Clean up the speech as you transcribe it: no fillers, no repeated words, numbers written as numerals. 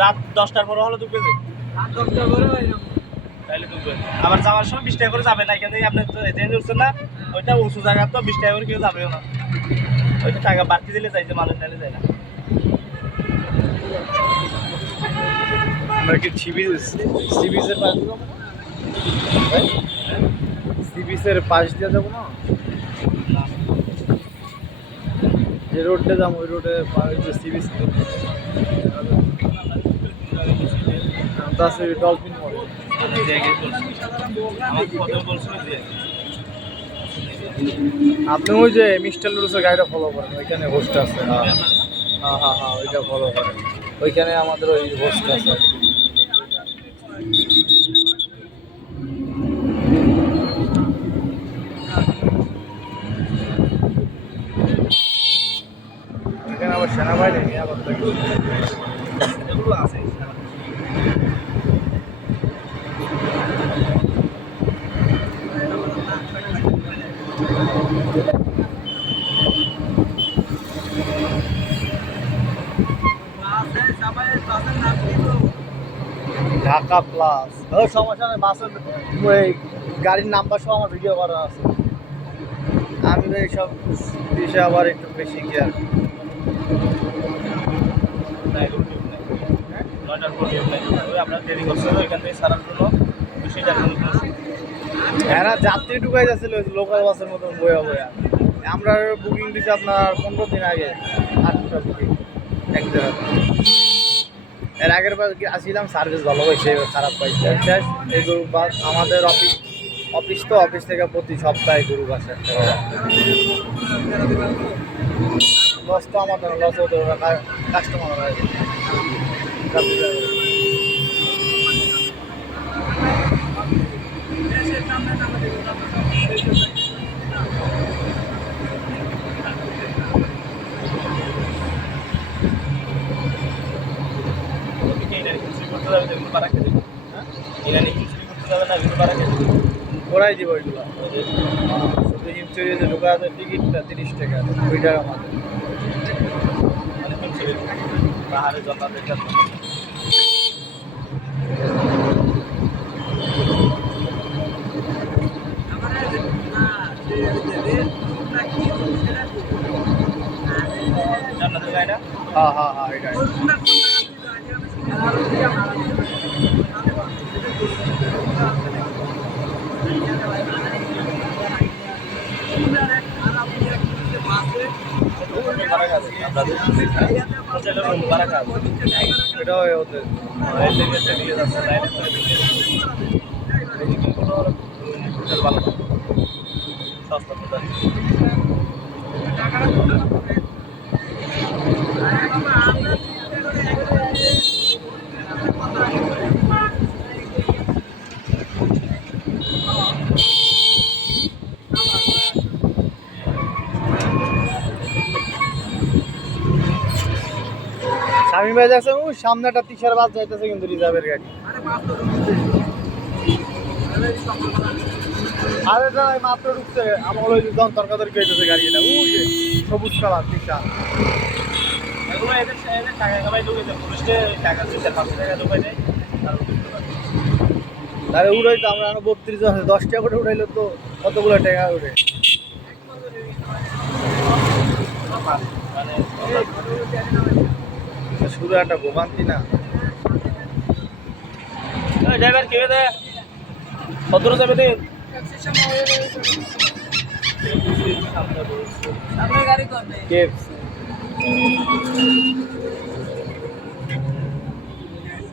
রাত 10টার পরে হলে ঢুকবে যে রাত 10টার পরে হয় না তাহলে ঢুকবে আবার যাওয়ার সময় 20 টাকা করে যাবে না এখান থেকে আপনি তো ট্রেনে উঠছেন না ওইটা উঁচু জায়গা তো 20 টাকা করে কেউ যাবেও না ওইটা টাকা বাড়তি দিলে যাইতে মানুষ নালে যায় না আমরা কি সিবিসের পাশ দিয়ে সিবিসের পাশ দিয়ে যাবো না যে রোডটা যাবো ওই রোডে সিবিস ডলফিন মডেল আপনি ওই যে মিস্টার লুরুসের গাড়িটা ফলো করেন ওইখানে হোস্ট আছে হ্যাঁ ওইটা ফলো করেন ওইখানে আমাদের ওই হোস্ট আছে এখানে আবার সেনাবাহিনী নিয়ে আবার এগুলো আছে ঢাকা প্লাস সমস্যা নেই বাসের ওই গাড়ির নাম্বার সহ আমার ভিডিও করা আছে আমি তো এইসব বিষয়ে আবার একটু বেশি কেয়ার আপনার দেরি করছে ওইখান থেকে সারার জন্য 20 টাকা এরা যাত্রী ঢুকাই যাচ্ছিল লোকাল বাসের মতন বয়া আমরা বুকিং দিচ্ছি আপনার 15 দিন আগে 8টা বুকিং এক জায়গাতে এর আগের বার আসছিলাম সার্ভিস ভালো হয়েছে খারাপ পাইছে শেষ এই গরু বাস আমাদের অফিস তো অফিস থেকে প্রতি সপ্তাহে গরু বাস একটা লস তো আমাদের লস হতে কাস্টমার ওরাই দিব ওইগুলো শুধু ইন্স্যুরেন্সে ঢোকা আছে টিকিটটা 30 টাকা ওইটা আমাদের পাহাড়ে জল দেখা জান্নাতের গাড়ি না হ্যাঁ এটাই এটাও ওদের স্বামী ভাই যাচ্ছে সামনে একটা 30 বাস যাইতেছে কিন্তু রিজার্ভের গাড়ি আরে না মাত্র ঢুকছে আমার ওই জন তর্কাতর্কি হইতেছে গাড়িটা ওই যে সবুজ কালার টিকা এগুলো এদের টাকা কামাই ঢুকে যায় পুলিশকে টাকা দিতে 500 টাকা ঢুকে যায় তাহলে উড়াই তো আমরা 32 জন 10 টাকা করে উঠাইলে তো কতগুলো টাকা উঠে মানে শুরু একটা ভোগান্তি না ড্রাইভার কে দে কত যাবে দিন সামনে গাড়ি করবে কেপস